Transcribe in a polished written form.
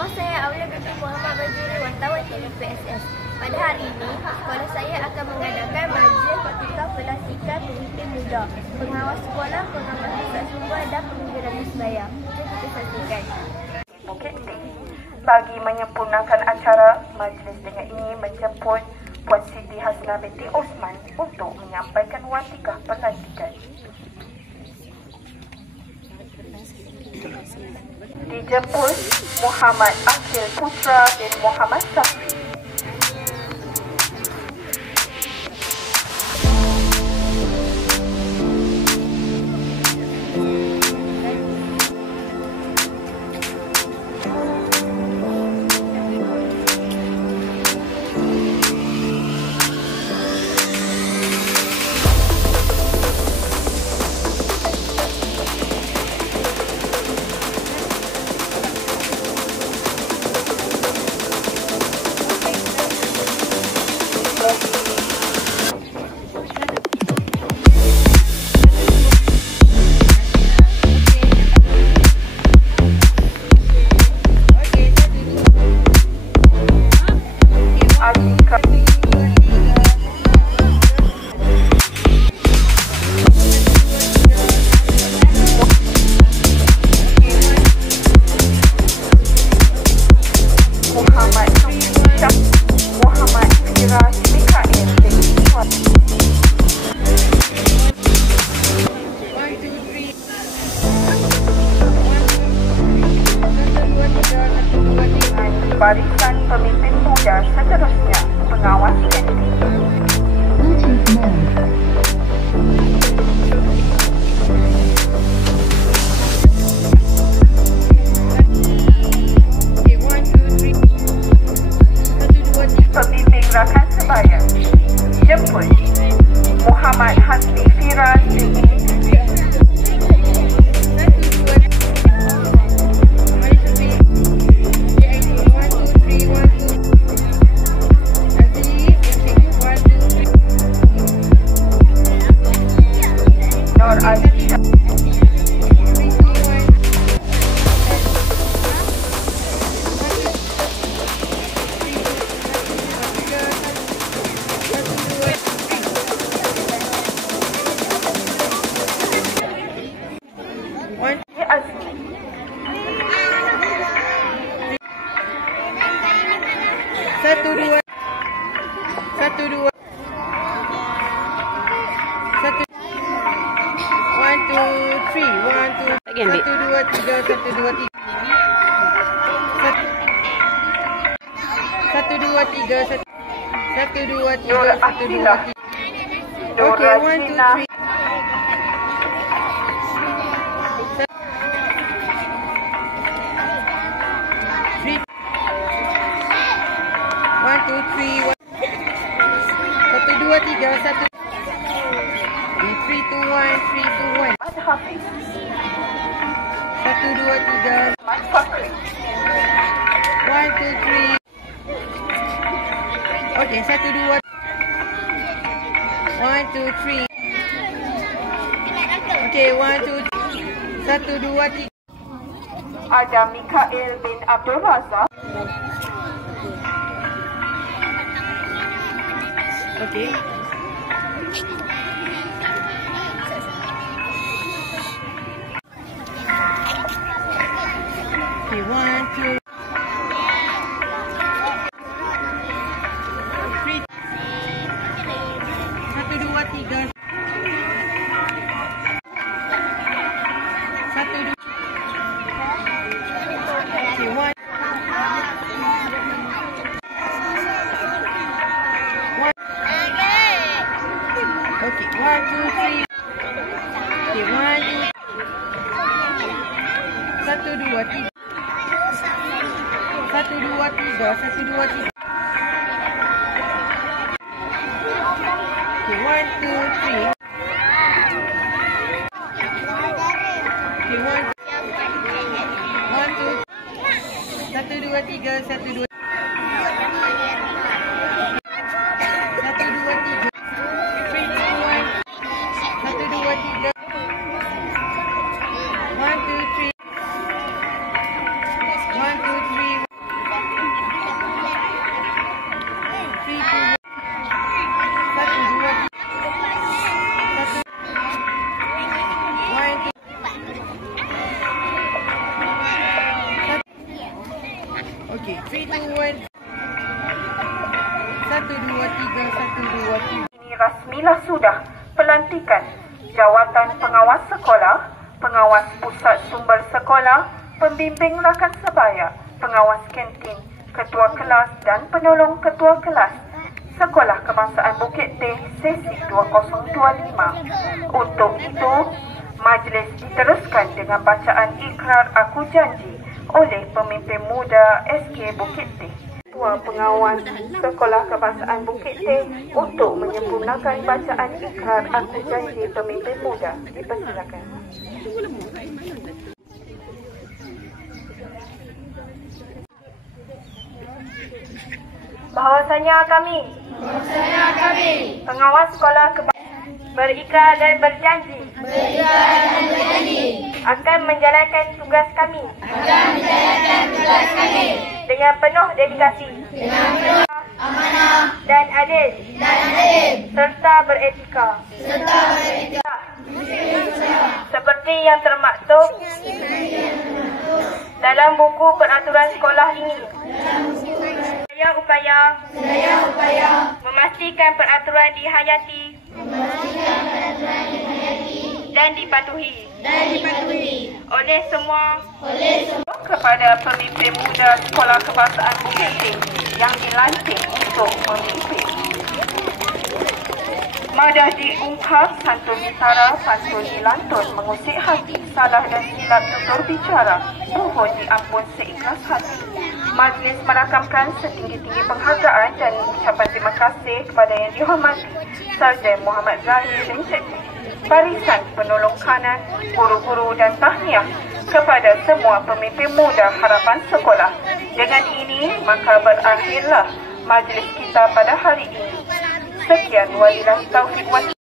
Nama saya Aulia binti Muhammad Bajuri, wartawan TVPSS. Pada hari ini, sekolah saya akan mengadakan majlis praktikal pelantikan pemimpin muda, pengawas sekolah, pengawas pusat sumber dan pengujian sebaya. Jom kita saksikan. Bukit Tinggi. Bagi menyempurnakan acara, majlis dengan ini menjemput Puan Siti Hasnah binti Osman untuk menyampaikan watikah pelantikan. Dijemput Muhammad Akil Putra bin Muhammad Safri. Barisan pemimpin muda seterusnya, pengawas kantin. Pemimpin gerakan sebaya, jemput Muhammad Hasbi Firas Siti. Ada Mikael bin Abdul Razak. Okay. Okay, 1, 2. 3. 1, 2, 3. 1, 2. 1, 2. Okay, 1, 2, 3. Okay, 1, 2. 1, 2, 3. 1, 2, 3. 1, 2, 3. Okay, 1, 2, 3. Okay, 1, 2. 1, 2, 3. 1, 2. 1, 2, 3. point. 1, 2, 3, 1, 2, 3. Ini rasmilah sudah pelantikan jawatan pengawas sekolah, pengawas pusat sumber sekolah, pembimbing rakan sebaya, pengawas kantin, ketua kelas dan penolong ketua kelas Sekolah Kebangsaan Bukit Teh sesi 2025. Untuk itu, majlis diteruskan dengan bacaan ikrar aku janji oleh pemimpin muda SK Bukit Teh. Ketua Pengawas Sekolah Kebangsaan Bukit Teh untuk menyempurnakan bacaan ikrar aku janji pemimpin muda. Dipersilakan. Bahawasanya kami pengawas sekolah berikrar dan berjanji akan menjalankan tugas kami dengan penuh dedikasi, amanah dan adil serta beretika. Seperti yang termaktub dalam buku peraturan sekolah ini. Saya upaya memastikan peraturan dihayati dan dipatuhi oleh semua kepada pemimpin muda Sekolah Kebangsaan Bukit Teh yang dilantik untuk memimpin. Madah diungkap, santun disara, pantun dilantun, mengusik hati, salah dan silap tutur bicara, mohon diampun seikhlas hati. Majlis merakamkan setinggi-tinggi penghargaan dan ucapan terima kasih kepada yang dihormati Sarjan Muhammad Zahir bin Cekti, barisan penolong kanan, guru-guru dan tahniah kepada semua pemimpin muda harapan sekolah. Dengan ini, maka berakhirlah majlis kita pada hari ini. Sekian, wabillahi taufiq.